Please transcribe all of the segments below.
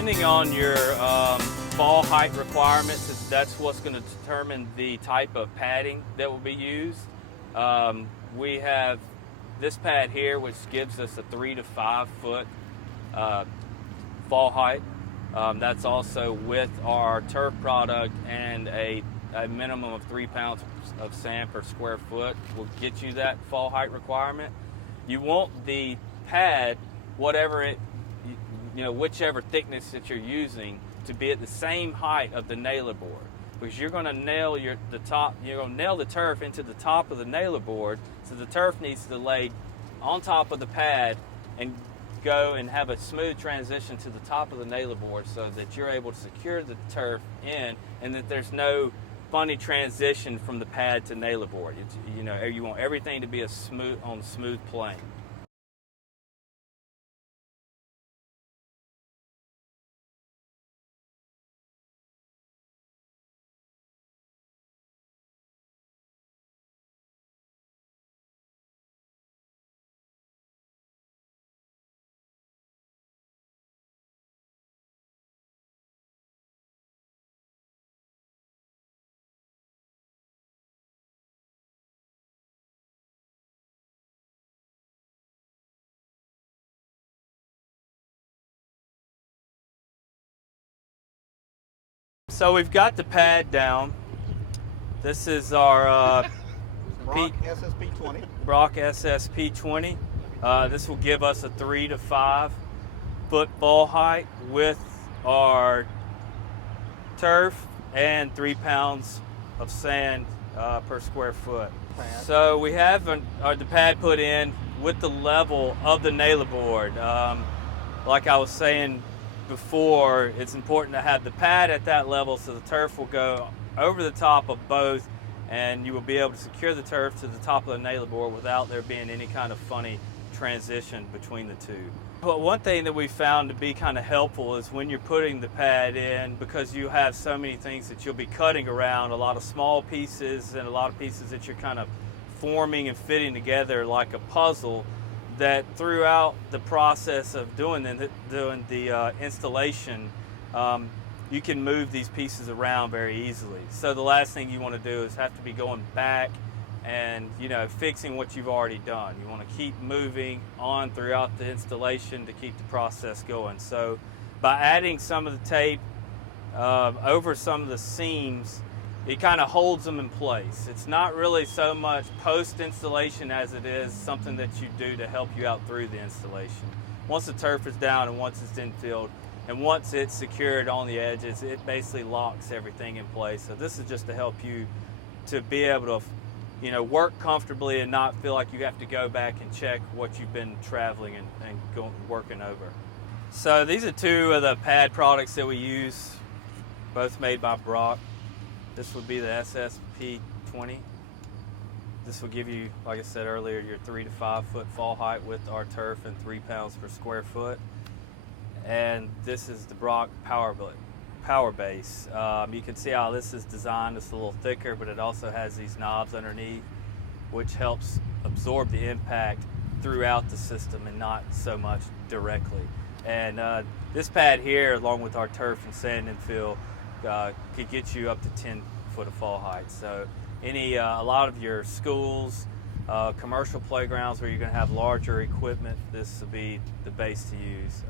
depending on your fall height requirements, that's what's going to determine the type of padding that will be used. We have this pad here, which gives us a 3 to 5 foot fall height. That's also with our turf product, and a minimum of 3 pounds of sand per square foot will get you that fall height requirement. You want the pad, whichever thickness that you're using, to be at the same height of the nailer board, because you're going to nail the turf into the top of the nailer board. So the turf needs to lay on top of the pad and go and have a smooth transition to the top of the nailer board, so that you're able to secure the turf in, and that there's no funny transition from the pad to nailer board. You want everything to be on a smooth plane. So we've got the pad down. This is our Brock SSP20. Brock SSP20. This will give us a 3 to 5 foot fall height with our turf and 3 pounds of sand per square foot. So we have the pad put in with the level of the nailer board. Like I was saying before, it's important to have the pad at that level, so the turf will go over the top of both, and you will be able to secure the turf to the top of the nailer board without there being any kind of funny transition between the two. But one thing that we found to be kind of helpful is when you're putting the pad in, because you have so many things that you'll be cutting around, a lot of small pieces and a lot of pieces that you're kind of forming and fitting together like a puzzle, that throughout the process of doing the installation, you can move these pieces around very easily. So the last thing you want to do is have to be going back and fixing what you've already done. You want to keep moving on throughout the installation to keep the process going. So by adding some of the tape over some of the seams, it kind of holds them in place. It's not really so much post-installation as it is something that you do to help you out through the installation. Once the turf is down and once it's infilled and once it's secured on the edges, it basically locks everything in place. So this is just to help you to be able to work comfortably and not feel like you have to go back and check what you've been traveling and working over. So these are two of the pad products that we use, both made by Brock. This would be the SSP20. This will give you, like I said earlier, your 3 to 5 foot fall height with our turf and 3 pounds per square foot. And this is the Brock Power Base. You can see how this is designed. It's a little thicker, but it also has these knobs underneath, which helps absorb the impact throughout the system and not so much directly. And this pad here, along with our turf and sand infill, could get you up to 10 foot of fall height. So a lot of your schools, commercial playgrounds where you're going to have larger equipment, this will be the base to use.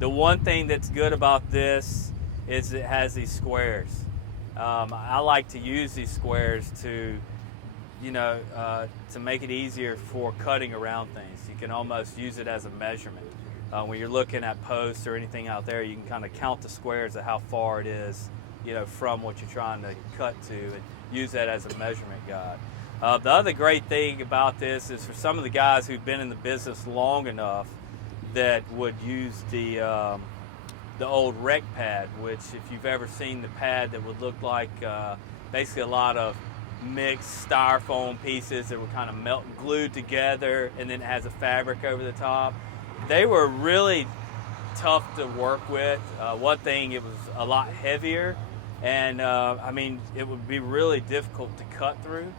The one thing that's good about this is it has these squares. I like to use these squares to make it easier for cutting around things. You can almost use it as a measurement. When you're looking at posts or anything out there, you can kind of count the squares of how far it is, from what you're trying to cut to, and use that as a measurement guide. The other great thing about this is for some of the guys who've been in the business long enough that would use the old rec pad, which if you've ever seen the pad that would look like basically a lot of mixed styrofoam pieces that were kind of glued together, and then it has a fabric over the top. They were really tough to work with. One thing, it was a lot heavier, and it would be really difficult to cut through.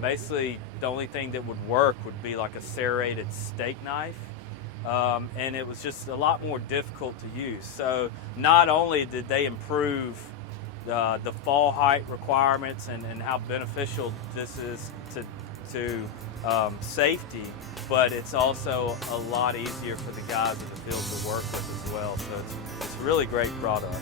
Basically, the only thing that would work would be like a serrated steak knife. and it was just a lot more difficult to use. So not only did they improve the fall height requirements and how beneficial this is to safety, but it's also a lot easier for the guys in the field to work with as well. So it's a really great product.